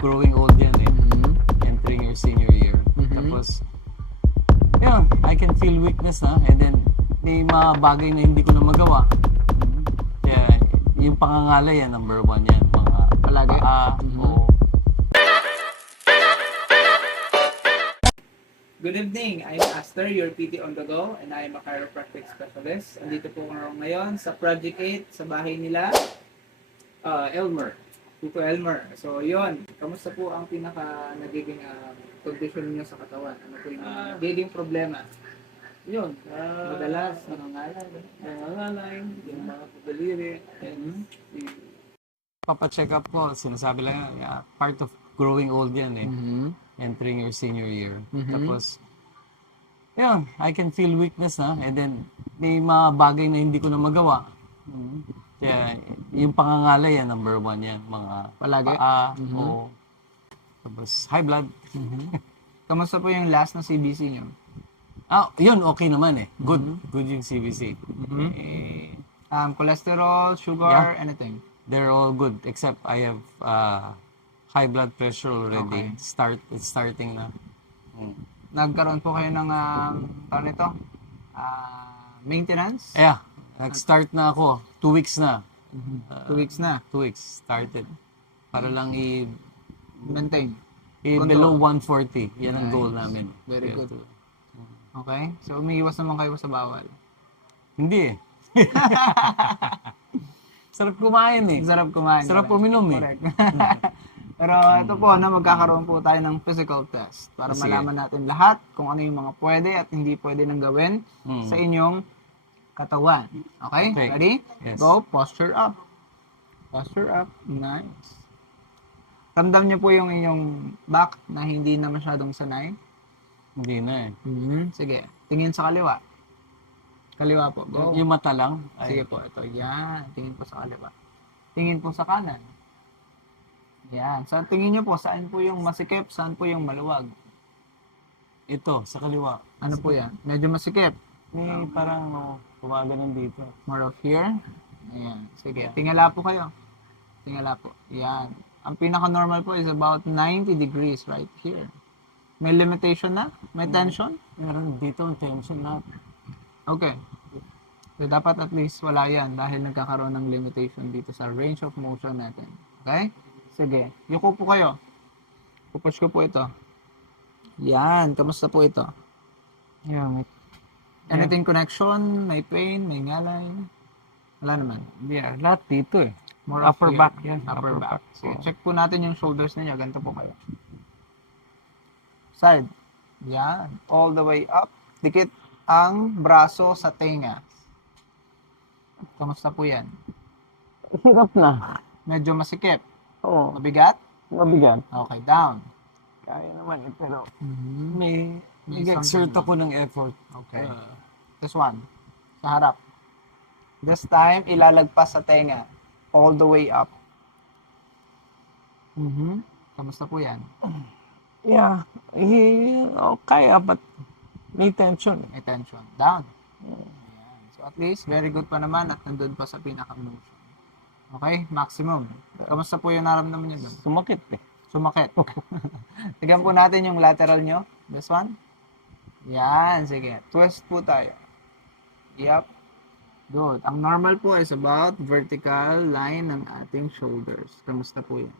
growing old yan eh. Entering your senior year. Tapos, yun, I can feel weakness na. And then, may mga bagay na hindi ko na magawa. Kaya, yung pangangalay yan, number one yan. Mga Palagi? oo. Good evening, I'm Aster, your PT on the go, and I am a chiropractic specialist. Andito po ngayon sa Project 8 sa bahay nila, Elmer, Tito Elmer. So yun, kamusta po ang pinaka nagiging condition niyo sa katawan? Ano po yung nagiging problema? Yun, Madalas, nangangalay. nangangalay, yung mga daliri. And, papacheck up ko, sinasabi lang, part of growing old yan eh. Entering your senior year. Tapos, yun, I can feel weakness na. And then, may mga bagay na hindi ko na magawa. Kaya, yung pangangalay yan, number one yan. Mga Palagi? oo. Tapos, high blood. Kamusta po yung last na CBC nyo? Yun, okay naman eh. Good. Good yung CBC. Eh, Cholesterol, sugar, anything? they're all good. Except, I have high blood pressure already. It's starting na. Nagkaroon po kayo ng, maintenance? Yeah, nag-start na ako. 2 weeks na. 2 weeks na. 2 weeks started. Para lang Maintain. below 140. Yan ang Nice. goal namin. Very Yeah, good. to- Okay? So, umiiwas naman kayo sa bawal. Hindi eh. Sarap kumain eh. Sarap kumain. Sarap correct. uminom eh. Correct. Pero ito po, magkakaroon po tayo ng physical test para Sige. malaman natin lahat kung ano yung mga pwede at hindi pwede nang gawin sa inyong katawan. Okay? Okay. Ready? Yes. Go. Posture up. Posture up. Nice. Ramdam niyo po yung inyong back na hindi na masyadong sanay. Hindi na eh. Sige. Tingin sa kaliwa. Kaliwa po. Go. Yung mata lang. Sige po, ito. Yan. Tingin po sa kaliwa. Tingin po sa kanan. Yan. So, tingin nyo po, saan po yung masikip, saan po yung maluwag? Ito, sa kaliwa. Ano po yan? Medyo masikip. May parang gumaganon dito. More of here. Ayan. Sige. Tingala po kayo. Tingala po. Yan. Ang pinaka-normal po is about 90 degrees right here. May limitation na? May tension? Meron dito ang tension na. Okay. So, dapat at least wala yan dahil nagkakaroon ng limitation dito sa range of motion natin. Okay? Sige. Yuko po kayo. Pupush ko po ito. Yan. Kamusta po ito? Yeah, Anything connection? May pain? May ngalay? Wala naman. lahat dito eh. More of Upper here. back yan. Upper back. Sige. Oo. Check po natin yung shoulders ninyo. Ganito po kayo. Side. Yan. All the way up. Dikit ang braso sa tenga. Kamusta po yan? Hirap na. Medyo masikip. Oo, Mabigat? mabigat. Okay, down. Kaya naman eh, pero Mm-hmm. may nag-exert something ako ng effort. Okay. This one. Sa harap. This time, ilalagpas sa tenga. All the way up. Kamusta po yan? Yeah, okay, but may tension. May tension. Down. Ayan. So at least, very good pa naman at nandun pa sa pinaka-motion. Okay? Maximum. Kamusta po yung naramdaman niyo doon? Sumakit eh. Sumakit. Tignan po natin yung lateral nyo. This one. Yan. Sige. Twist po tayo. Yup. Good. Ang normal po is about vertical line ng ating shoulders. Kamusta po yan?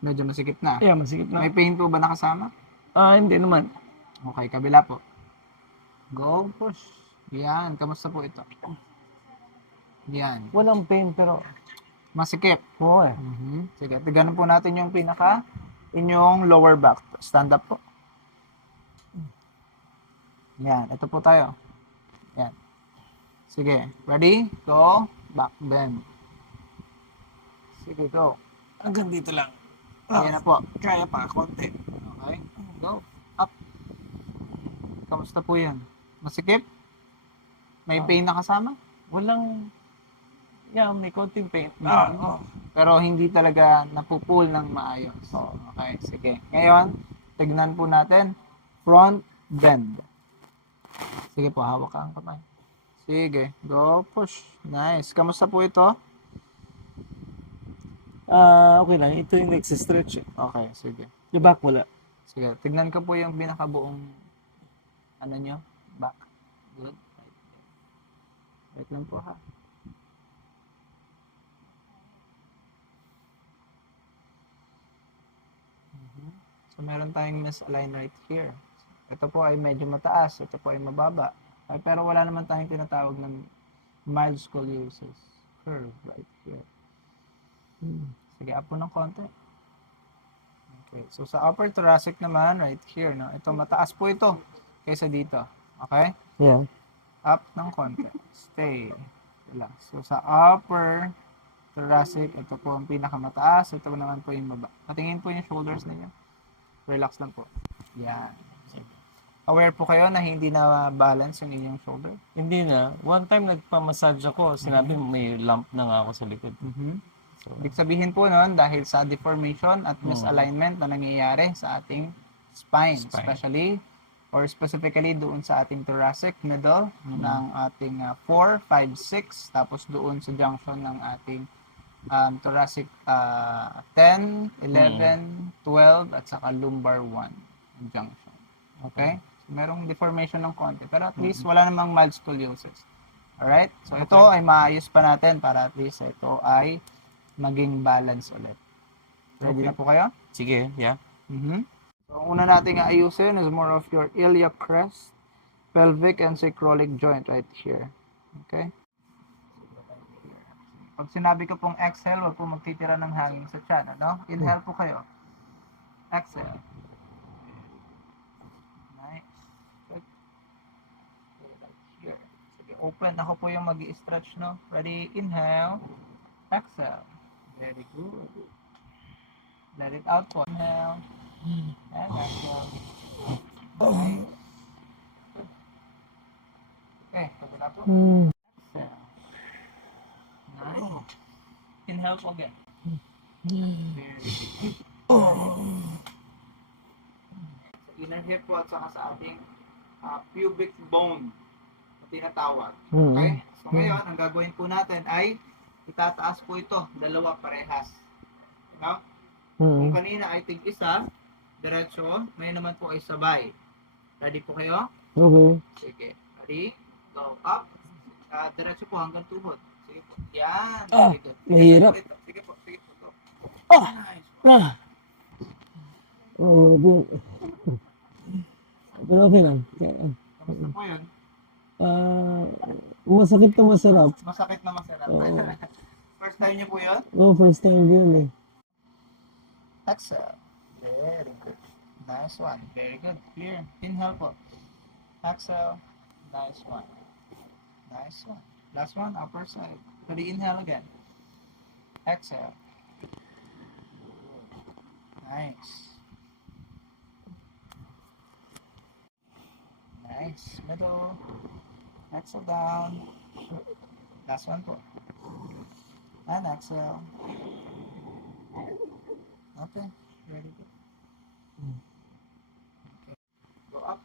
Medyo masikip na. Yeah, masikip na. May pain po ba nakasama? Hindi naman. Okay, kabila po. Go, push. Yan. Kamusta po ito? Yan. Walang pain pero Masikip. oo eh. Sige, tignan po natin yung inyong lower back. Stand up po. Yan, ito po tayo. Yan. Sige, ready? Go, back, bend. Sige, go. Hanggang dito lang. Ayan na po. Kaya pa, konti. Okay, go. Up. Kamusta po yan? Masikip? May pain na kasama? Walang, may konting pain. Pero hindi talaga napupul ng maayos. Okay, sige. Ngayon, tignan po natin. Front bend. Sige po, hawak ka ang kamay. Sige, go push. Nice. Kamusta po ito? Okay lang. Ito yung next stretch eh. Okay, sige. Yung back wala. Sige, tignan ko po yung pinakabuong ano nyo, back. Good. Wait lang po ha. So, meron tayong misalign right here. Ito po ay medyo mataas, ito po ay mababa. Pero wala naman tayong tinatawag ng mild scoliosis curve right here. Sige, up po ng konti. Okay, so sa upper thoracic naman, right here, no? Ito, mataas po ito kaysa dito. Okay? Yeah. Up ng konti. Stay. Relax. So sa upper thoracic, ito po ang pinakamataas. Ito naman po yung baba. Patingin po yung shoulders ninyo. Relax lang po. Yan. Aware po kayo na hindi na balance yung inyong shoulder? Hindi na. One time nagpamassage ako. Sinabi may lump na nga ako sa likod. So, Ibig sabihin po nun, dahil sa deformation at misalignment na nangyayari sa ating spine. Especially, or specifically doon sa ating thoracic middle ng ating 4, 5, 6, tapos doon sa junction ng ating thoracic 10, 11, 12, at saka lumbar 1 junction. Okay? So, merong deformation ng konti. Pero at least wala namang mild scoliosis. Alright? So, ito ay maayos pa natin para at least ito ay maging balance ulit. Ready na po kayo? sige, yeah. So, ang una nating ayusin is more of your iliac crest, pelvic, and sacroiliac joint right here. Okay? Pag sinabi ko pong exhale, wag po magtitira ng hangin sa tiyan. Ano? Inhale po kayo. Exhale. Nice. Good. Right here. Sige, open. Ako po yung mag-i-stretch, no? Ready? Inhale. Exhale. Very good. Let it out po. Inhale. And exhale. Okay. Good. Okay, kabila po. Exhale. Nice. Inhale po again. Very good. Sa inner hip po at saka sa ating pubic bone na tinatawag. Okay? So ngayon, ang gagawin po natin ay itataas po ito, dalawa parehas. No? Kung kanina ay tig-isa, diretso, ngayon naman po ay sabay. Ready po kayo? Okay. Sige. Ready? Go up. Diretso po hanggang tuhod. Sige po. Yan. Very good. mahirap. Sige po. Sige po. Go. Nice. Pero okay lang. Kamusta po yun? Masakit na masarap. Masakit na masarap. Oo. First time niyo po yun? First time yun eh. Exhale. Very good. Nice one. Very good. Clear. Inhale po. Exhale. Nice one. Nice one. Last one, upper side. Ready, inhale again. Exhale. Nice. Nice. Middle. Exhale down. Last one po. And exhale. Okay. Very good. Okay. Go up.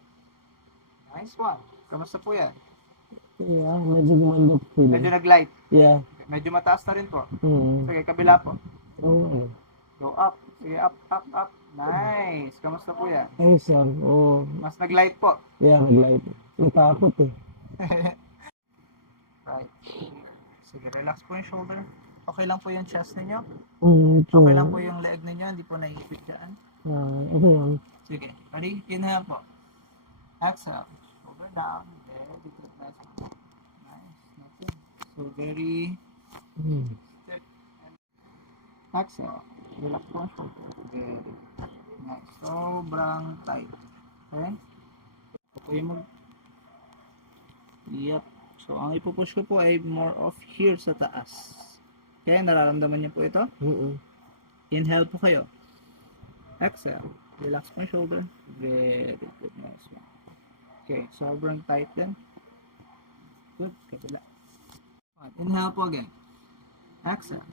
Nice one. Kamusta po yan? Yeah, medyo gumanda po. Medyo nag-light. Yeah. Medyo mataas na rin po. Mm. Sige, kabila po. Oo. Go up. Sige, up, up, up. Nice. Kamusta po yan? Ay, sir. Oo. Mas nag-light po. Yeah, nag-light. Natakot eh. Right. Sige, relax po yung shoulder. Okay lang po yung chest ninyo. Ito. Okay lang po yung leg ninyo. Hindi po naiipit dyan. Okay lang. Sige. Ready? Inhale po. Exhale. Shoulder down. Very good. Nice. Nothing. So, very stiff. Exhale. Relax po ang shoulder. Very good. Nice. Sobrang tight. Okay? Okay mo. Yep. So, ang ipupush ko po ay more of here sa taas. Okay? Nararamdaman niyo po ito? Inhale po kayo. Exhale. Relax po ang shoulder. Very good. Nice one. Okay. Sobrang tight din. Good. Kabila. Inhale po again. Exhale.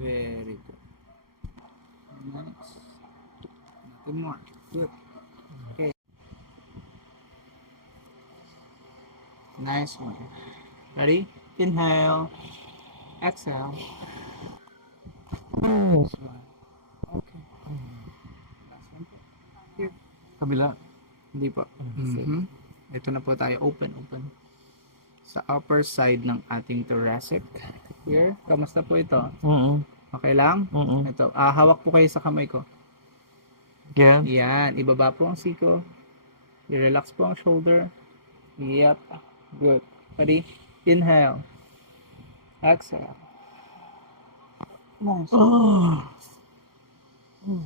Very good. Nice. Nothing more. Good. Okay. Nice one. Ready? Inhale. Exhale. This one. Okay. Last one po. Here. Kabila. Hindi po. Mhm. Ito na po tayo. Open. Sa upper side ng ating thoracic. Here. Kamusta po ito? Mm-mm. Okay lang? Mm-mm. Ito. Hawak po kayo sa kamay ko. Yan. Yan. Ibaba po ang siko. I-relax po ang shoulder. Yep. Good. Ready? Inhale. Exhale. Nice. Oh.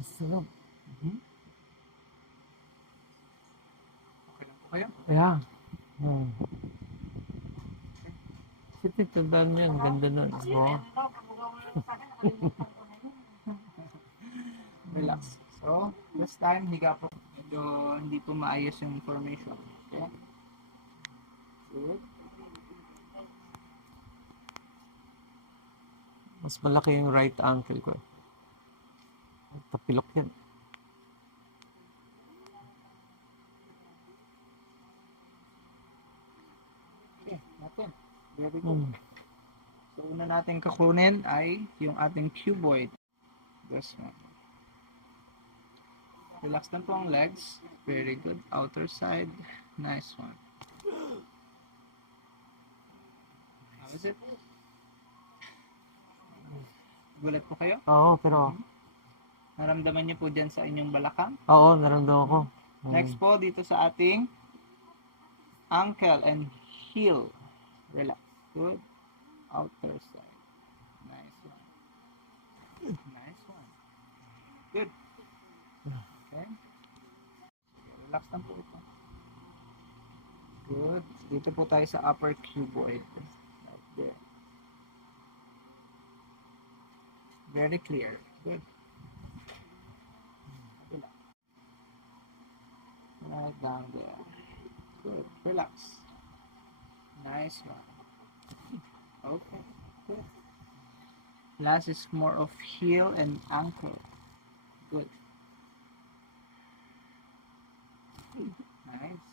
Sarap. Okay lang po kayo? Yeah. Sige, tandaan yan. Ganda nun. Oh. Relax. So, this time, higa po. Medyo hindi po maayos yung formation. Okay? Good. Mas malaki yung right ankle ko. Tapilok yan. Okay, natin. Very good. So, una natin kakunin ay yung ating cuboid. This one. Relax lang po ang legs. Very good. Outer side. Nice one. How is it? Gulat po kayo? Oo, pero... Naramdaman niyo po dyan sa inyong balakang? Oo, naramdaman ko. Next po, dito sa ating ankle and heel. Relax. Good. Outer side. Nice one. Nice one. Good. Okay. Relax lang po ito. Good. Dito po tayo sa upper cuboid. Right there. Very clear. Good. Relax. Right down there. Good. Relax. Nice one. Okay. Good. Last is more of heel and ankle. Good. Nice.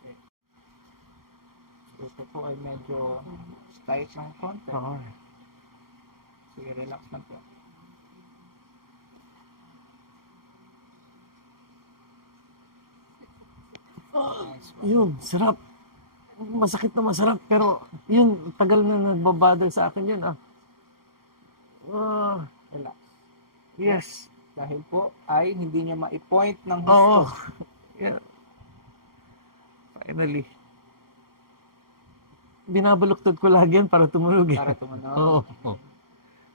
Okay. Ito po ay medyo tight ng konti. Oo. Sige, relax lang po. Nice one. Yun, sarap. Masakit na masarap, pero yun, tagal na nagbabother sa akin yun, ah. Relax. Yes. Dahil po ay hindi niya ma-point ng Oo. husto. Yeah. Finally. Binabaluktod ko lagi yan para tumunog eh. Para tumunog. Oo.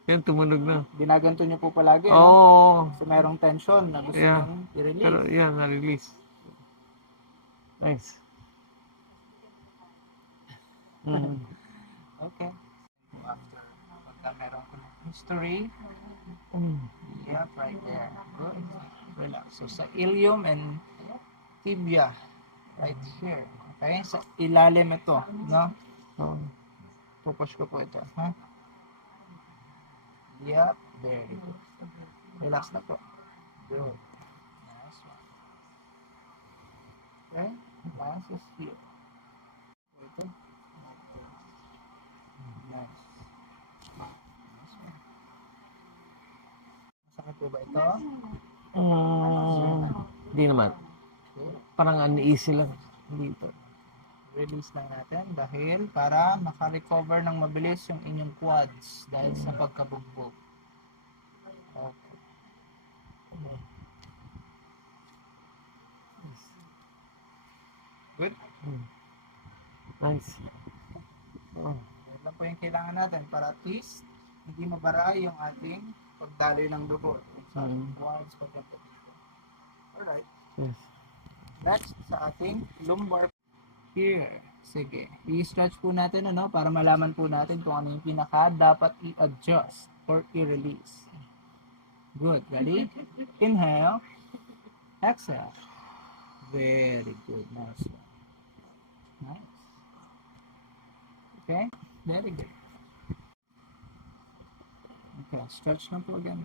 Yan, tumunog na. Ginaganto niyo po palagi. No? Oo. Kasi merong tension na gusto Yeah. niyong i-release. Pero yan, na-release. Nice. Okay. After pagka meron ko ng history, yep, right there. Good. Relax. So, sa ilium and tibia, right here. Okay? Sa ilalim ito, no? Oo. Pupush ko po ito. Ha? Yep, very good. Relax na po. Good. Nice one. Okay? Last is here. Ito. Nice. Nice one. Masakit po ba ito? Hindi naman. Okay. Parang uneasy lang dito. Release lang natin dahil para makarecover ng mabilis yung inyong quads dahil sa pagkabugbog. Okay. Good? Nice. Oh. Yan lang po yung kailangan natin para at least hindi mabara yung ating pagdaloy ng dugo sa ating quads pagkabugbog. Alright. Yes. Next sa ating lumbar here. Sige. I-stretch po natin ano para malaman po natin kung ano yung pinaka dapat i-adjust or i-release. Good. Ready? Inhale. Exhale. Very good. Nice one. Nice. Okay. Very good. Okay. Stretch lang po again.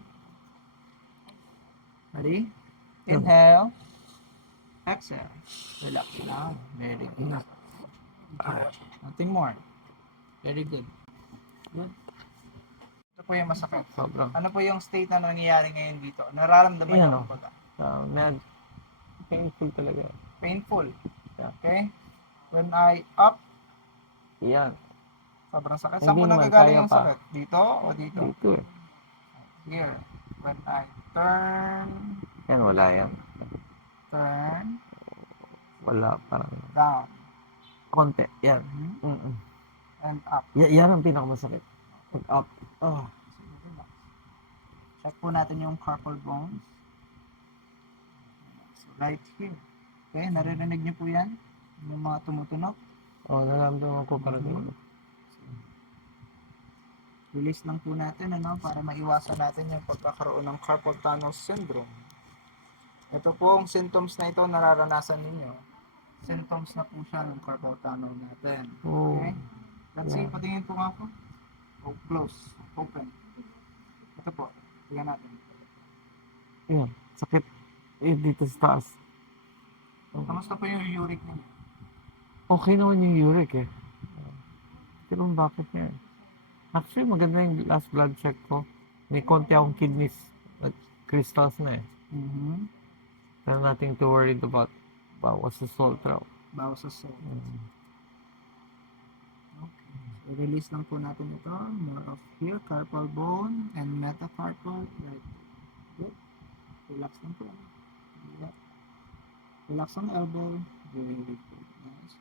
Ready? Inhale. Exhale. Relax now. Very good. Nothing more. Very good. Good. po yung masakit? Sobrang. Ano po yung state na nangyayari ngayon dito? Nararamdaman Ayan, niyo oh. ba? Painful talaga. Painful. Yeah. Okay? When I up, Yan. sobrang sakit. Hindi Saan po naman, nagagaling kaya yung pa. sakit? Dito o dito? Dito eh. Here. When I turn, Yan, wala yan. turn, Wala, parang down, konti. Yan. Mhm. and up. Yan ang pinakamasakit. Pag up. Oh. Check po natin yung carpal bones. So, right here. Okay, naririnig niyo po yan? Yung mga tumutunog. Oh, naramdaman ko parang Release lang po natin para maiwasan natin yung pagkakaroon ng carpal tunnel syndrome. Ito po ang symptoms na ito nararanasan ninyo. Symptoms na po siya ng carpal tunnel natin. Oh. Okay? Let's see, patingin po nga po. Oh, close. Open. Ito po. Tingnan natin. Yan. Sakit. Dito sa taas. Kamusta po yung uric niyo? Okay naman yung uric eh. Pero bakit nga eh? Actually, maganda yung last blood check ko. May konti akong kidneys at crystals na eh. There's nothing to worry about. Bawas sa salt raw. Bawas sa salt. Okay. So, release lang po natin ito. More of here, carpal bone and metacarpal. Right. Good. Relax lang po. Yeah. Relax ang elbow. Very good. Nice.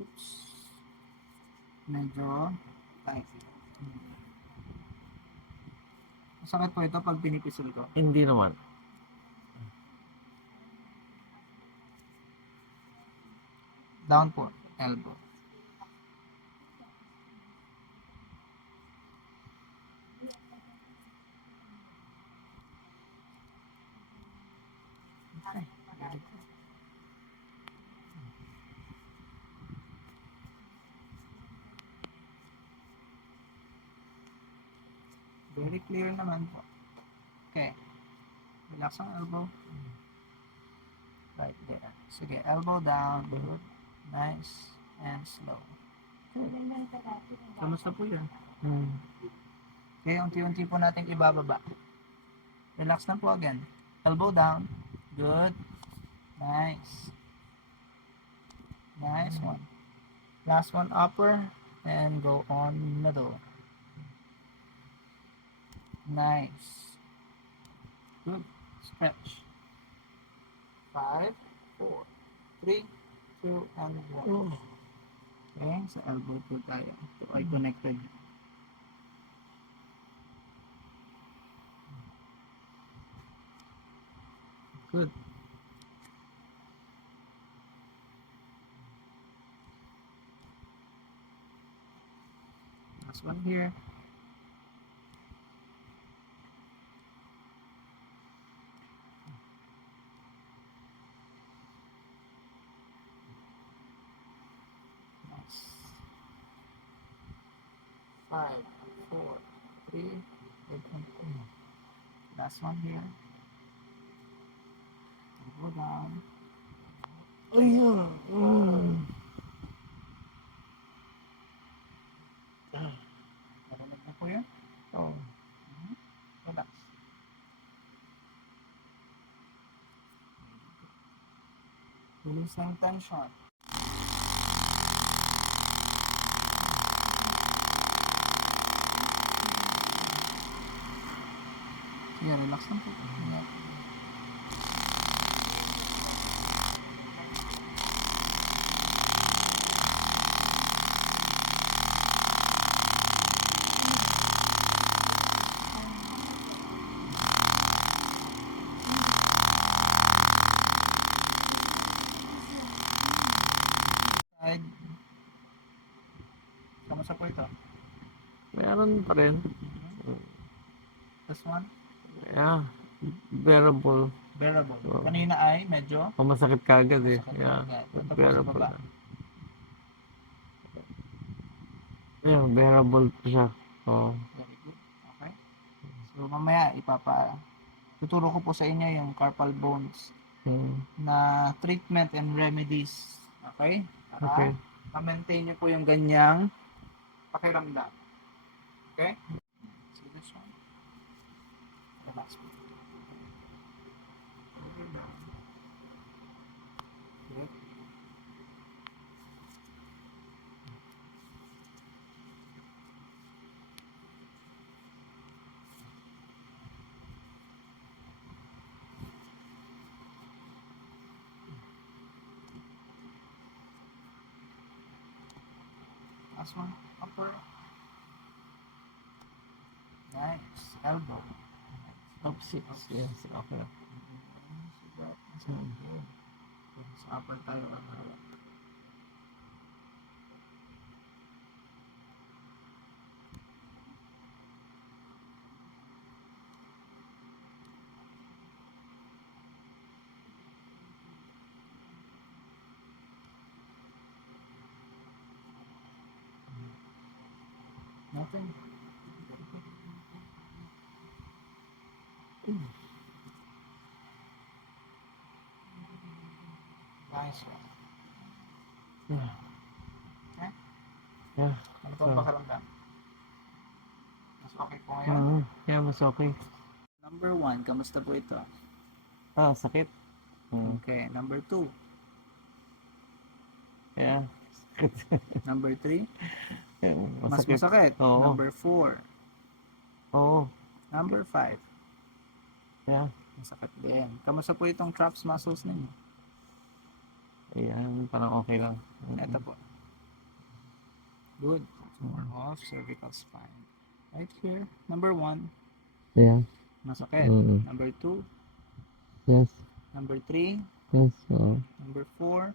Oops. Medyo tight. Masakit po ito pag pinipisil ko. Hindi naman. Down po, elbow. Okay. Very good. Very clear naman po. Okay. Relax ang elbow. Right there. Sige, elbow down. Good. Nice. And slow. Kamusta po yan? Okay, unti-unti po natin ibababa. Relax na po again. Elbow down. Good. Nice. Nice one. Last one upper. And go on middle. Nice. Good. Stretch. 5, 4, 3, 2, and 1. Okay, sa elbow po tayo. Ito ay connected. Good. Last one here. Nice. 5, 4, 3, good and cool. Last one here. Go down. Ayun. Narinig na po yun? Oh. Relax. Release ng tension. Sige, relax lang po. Yeah. Side. Kamusta po ito? Meron pa rin. This one? Yeah. Bearable. Bearable. Oo. Kanina ay medyo Masakit kagad eh. masakit Yeah. agad. Ito po sa Bearable. baba. Yeah, bearable pa siya. Oh. Very good. Okay. So mamaya tuturo ko po sa inyo yung carpal bones na treatment and remedies. Okay? Para Okay. ma-maintain nyo po yung ganyang pakiramdam. Okay? See this one? Relax. Good. Last one. Upper. Nice. Elbow. Top 6. Yes, okay. Sa upper tayo ang hawak. Nothing. Nice one. Yeah. Okay? Yeah. Ano po ang pakiramdam? Mas okay po ngayon? Yeah, mas okay. Number 1, kamusta po ito? Sakit. Okay. Number 2. Yeah. Number 3. Mas Masakit. masakit. Oo. Number 4. Oo. Number 5. Yeah. Masakit din. Kamusta po itong traps muscles ninyo? Ayan, parang okay lang. Ito po. Good. More off cervical spine. Right here. Number 1. Yeah. Masakit. Mm. Number 2. Yes. Number 3. Yes. Oo. Number 4.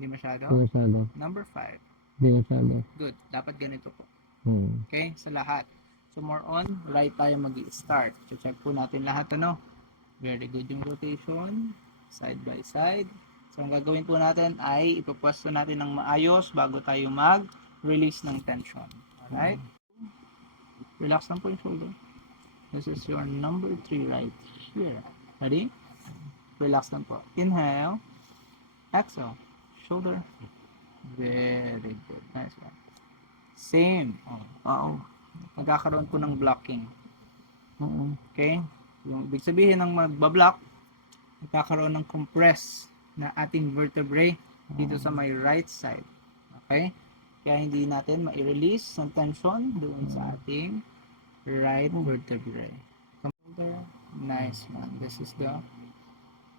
Hindi masyado. Hindi masyado. Number 5. Hindi masyado. Good. Dapat ganito po. Hmm. Okay? Sa lahat. So more on, right tayo mag-i-start. Check po natin lahat, ano? Very good yung rotation. Side by side. So ang gagawin po natin ay ipapwesto natin ng maayos bago tayo mag-release ng tension. Alright? Relax lang po yung shoulder. This is your number 3 right here. Ready? Relax lang po. Inhale. Exhale. Shoulder. Very good. Nice one. Same. Oo. Magkakaroon po ng blocking. Okay? Yung ibig sabihin ng magbablock, magkakaroon ng compress na ating vertebrae dito sa may right side. Okay? Kaya hindi natin ma-release ang tension doon sa ating right vertebrae. Shoulder. Nice man. This is the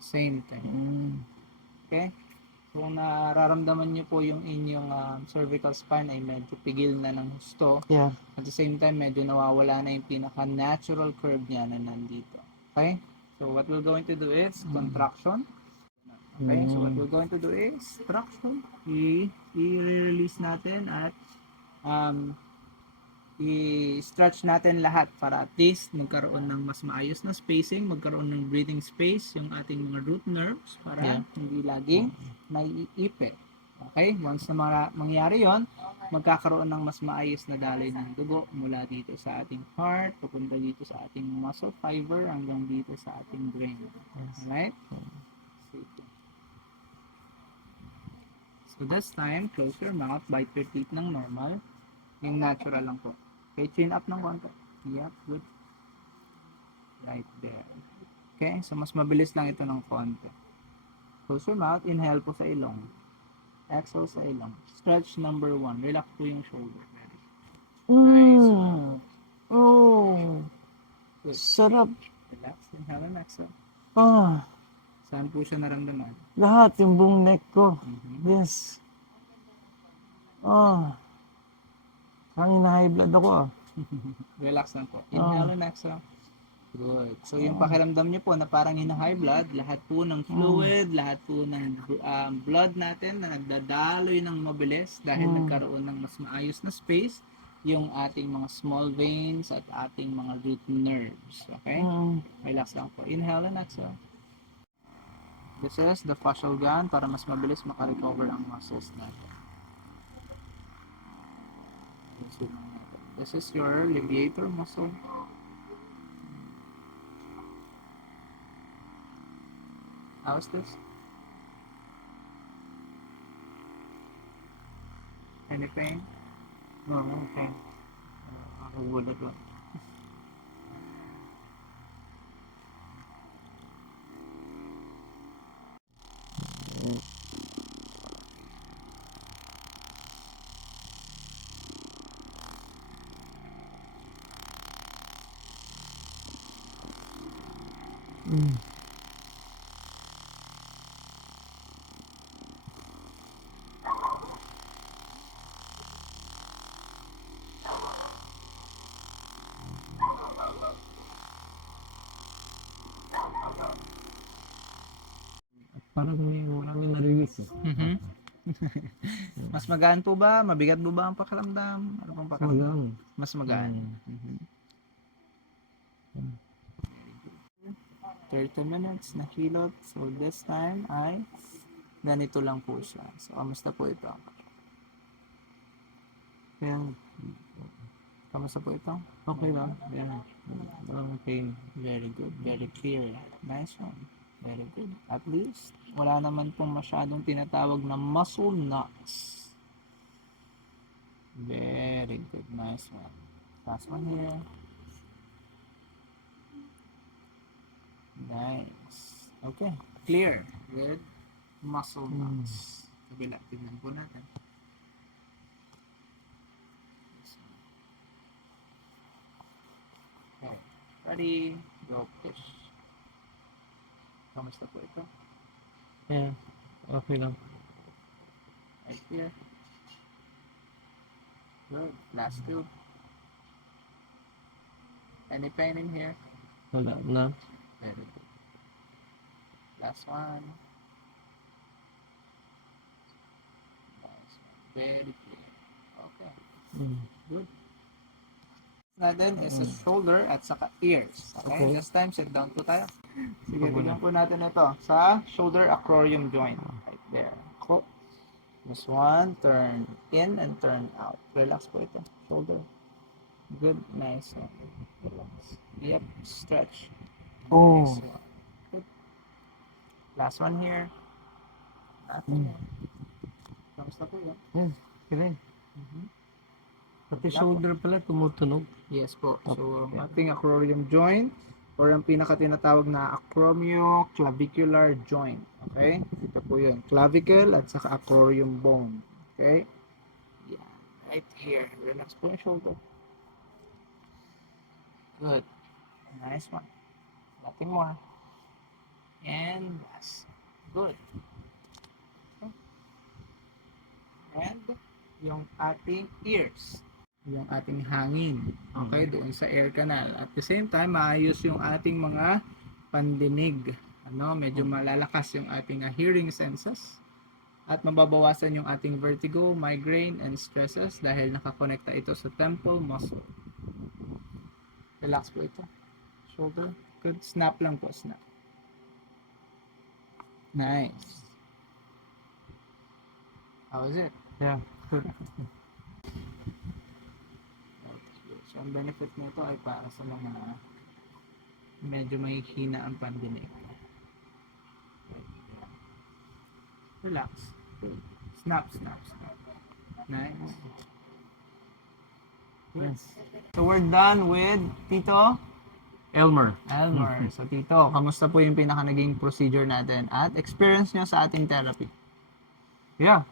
same thing. Okay? So, kung nararamdaman nyo po yung inyong cervical spine ay medyo pigil na ng husto, Yeah. at the same time, medyo nawawala na yung pinaka-natural curve niya na nandito. Okay? So, what we're going to do is contraction. Okay? So, what we're going to do is traction. I-release natin at i-stretch natin lahat para at least magkaroon ng mas maayos na spacing, magkaroon ng breathing space yung ating mga root nerves para hindi laging naiipit. Okay? Once na mangyari yon, magkakaroon ng mas maayos na daloy ng dugo mula dito sa ating heart, papunta dito sa ating muscle fiber, hanggang dito sa ating brain. Alright? So this time, close your mouth, bite your teeth ng normal. Yung natural lang po. Okay, chin up ng konti. Yep, good. Right there. Okay, so mas mabilis lang ito ng konti. Close your mouth, inhale po sa ilong. Exhale sa ilong. Stretch number 1. Relax po yung shoulder. Nice. Oh. Good. Sarap. Relax, inhale and exhale. Ah. Saan po siya naramdaman? Lahat, yung buong neck ko. Mhm. Yes. Ah. Parang high blood ako ah. Relax lang po. Inhale and exhale. Good. So yung pakiramdam nyo po na parang high blood, lahat po ng fluid, lahat po ng blood natin na nagdadaloy ng mabilis dahil nagkaroon ng mas maayos na space yung ating mga small veins at ating mga root nerves. Okay? Relax lang po. Inhale and exhale. This is the fascial gland para mas mabilis makarecover ang muscles natin. This is your levator muscle. How's this? Any pain? No, no pain. Nakagulat lang. Parang may maraming na-release. Mhm. Mas magaan po ba? Mabigat po ba ang pakiramdam? Ano pong pakiramdam? Magaan. Mas magaan. Mhm. 30 minutes na hilot. So this time ay ganito lang po siya. So kamusta po ito? Yan. Kamusta po ito? Okay lang. Yan. Walang pain. Very good. Very clear. Nice one. Very good. At least, wala naman pong masyadong tinatawag na muscle knots. Very good. Nice one. Last one here. Nice. Okay. Clear. Good. Muscle knots. Kabila. Tignan po natin. Okay. Ready. Go push. Kamusta po ito? Yan. Okay lang. Right here. Good. Last two. Any pain in here? Wala na. Very good. Last one. Nice one. Very clear. Okay. Good. Natin is a shoulder at saka ears. Okay? Okay. This time, sit down po tayo. Sige, tignan po natin ito. Sa shoulder acromion joint. Right there. Ko. This one, turn in and turn out. Relax po ito. Shoulder. Good. Nice. Relax. Yep. Stretch. Oh. Nice one. Good. Last one here. Nothing. Kamusta po yan? Yan. Okay. Pati shoulder pala tumutunog. Yes po. So, ang ating acromion joint or ang pinaka tinatawag na acromioclavicular joint. Okay? Ito po yun. Clavicle at saka acromion bone. Okay? Yeah. Right here. Relax po yung shoulder. Good. Nice one. Nothing more. And yes. Good. Okay. And yung ating ears. Yung ating hangin. Okay, doon sa air canal. At the same time, maayos yung ating mga pandinig. Ano, medyo malalakas yung ating hearing senses. At mababawasan yung ating vertigo, migraine, and stresses dahil nakakonekta ito sa temple muscle. Relax po ito. Shoulder. Good. Snap lang po. Snap. Nice. How is it? Yeah. Good. So, ang benefit nito ay para sa mga medyo mahihina ang pandinig. Relax. Snap, snap, snap. Nice. Yes. So, we're done with Tito Elmer. Elmer. So, Tito, kamusta po yung pinaka naging procedure natin at experience nyo sa ating therapy? Yeah.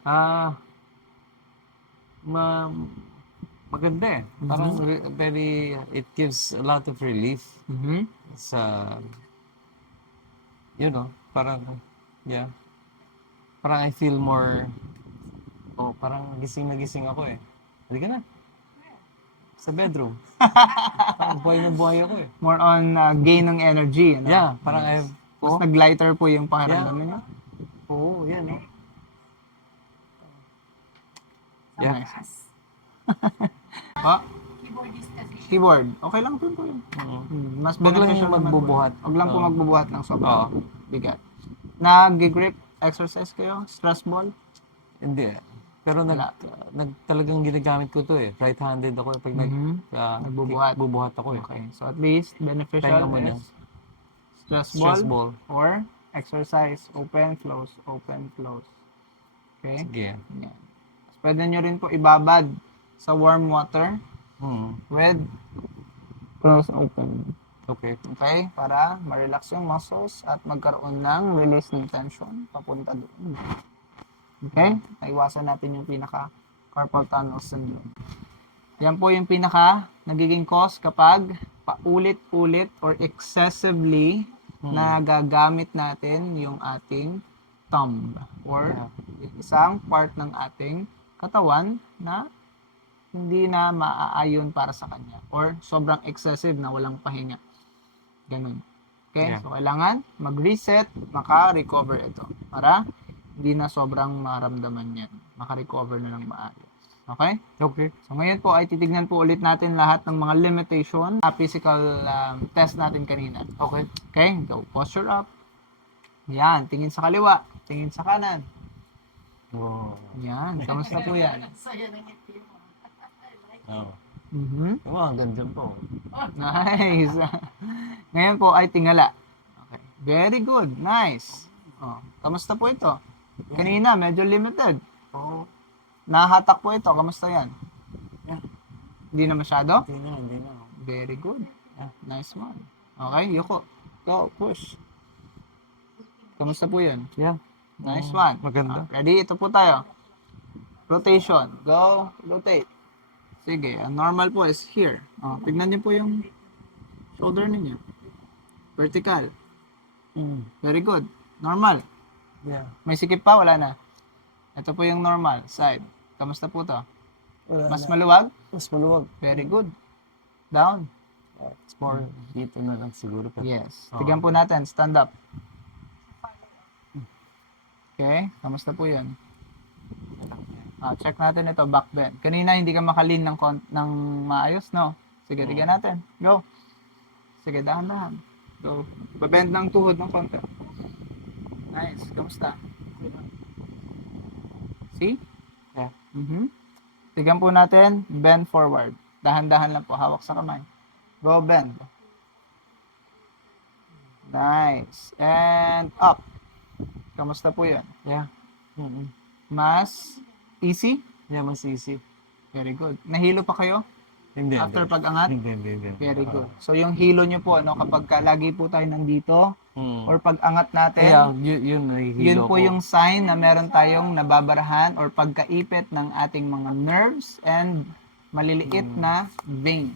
Maganda eh. Parang very, it gives a lot of relief sa, parang, yeah. Parang I feel more, parang gising na gising ako eh. Halika na. Sa bedroom. Parang buhay na buhay ako eh. More on gain ng energy. Ano? Yeah, parang Mas nag-lighter po yung pakiramdam Yeah. niyo. Oo, yan eh. Yeah. Yeah. Pa? Keyboard. Okay lang po yun. Mas Huwag lang beneficial yung naman po. magbubuhat. Huwag lang po Oo. magbubuhat ng sobrang Oo. bigat. Nag-grip exercise kayo? Stress ball? Hindi eh. Pero talagang ginagamit ko to eh. Right-handed ako pag Nagbubuhat. bubuhat ako eh. Okay. So at least beneficial Pahinga muna. is stress Stress ball, ball. or exercise. Open, close, open, close. Okay? Sige. Yan. Pwede nyo rin po ibabad sa warm water with close open. Okay. Okay? Para ma-relax yung muscles at magkaroon ng release ng tension papunta doon. Okay? Naiwasan natin yung pinaka-carpal tunnel syndrome. Yan po yung pinaka nagiging cause kapag paulit-ulit or excessively nagagamit natin yung ating thumb or isang part ng ating katawan na hindi na maaayon para sa kanya or sobrang excessive na walang pahinga. Ganun. Okay? Yeah. So, kailangan mag-reset, maka-recover ito para hindi na sobrang maramdaman yan. Maka-recover na ng maayos. Okay? Okay. So, ngayon po ay titignan po ulit natin lahat ng mga limitation sa physical test natin kanina. Okay. Okay? Go. Posture up. Yan. Tingin sa kaliwa. Tingin sa kanan. Wow. Yan. Kamusta po yan? Oh. Mhm. Oh, ang ganda po. Nice. Ngayon po ay tingala. Okay. Very good. Nice. Oh, kamusta po ito? Kanina, medyo limited. Oh. Nahatak po ito. Kamusta yan? Yeah. Hindi na masyado? Hindi na. Very good. Yeah. Nice one. Okay, yuko. Go, push. Kamusta po yan? Yeah. Nice one. Maganda. Ready? Ito po tayo. Rotation. Go, rotate. Sige, ang normal po is here. Oh, tignan niyo po yung shoulder ninyo. Vertical. Very good. Normal. Yeah. May sikip pa? Wala na. Ito po yung normal side. Kamusta po to? Mas maluwag? Mas maluwag. Very good. Down. It's more dito na lang siguro. Yes. Tignan po natin. Stand up. Okay. Kamusta po yun? Check natin ito. Back bend. Kanina hindi ka makalin ng maayos, no? Sige, tignan natin. Go. Sige, dahan-dahan. Go. Babend ng tuhod ng konti. Nice. Kamusta? See? Yeah. Tignan po natin. Bend forward. Dahan-dahan lang po. Hawak sa kamay. Go bend. Nice. And up. Kamusta po yan? Yeah. Mas easy? Yeah, mas easy. Very good. Nahilo pa kayo? Hindi. After pag-angat? Hindi. Very good. So yung hilo nyo po, ano, kapag lagi po tayo nandito, or pag-angat natin, Yeah, yun nahihilo yun po ko. yung sign na meron tayong nababarahan or pagkaipit ng ating mga nerves and maliliit na veins.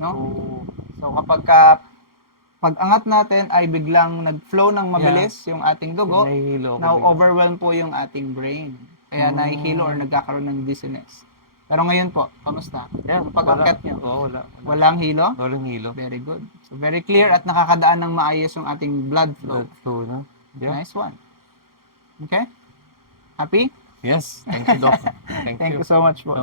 No? Oh. So kapag pag-angat natin ay biglang nag-flow ng mabilis yung ating dugo, Nahihilo ako. now overwhelm po yung ating brain. Kaya nahihilo or nagkakaroon ng dizziness. Pero ngayon po, kamusta? Yeah, Pag-akyat nyo, wala. walang hilo? Walang hilo. Very good. So very clear at nakakadaan ng maayos yung ating blood flow. Blood flow, no? Yeah. Nice one. Okay? Happy? Yes. Thank you, Doc. Thank you so much po.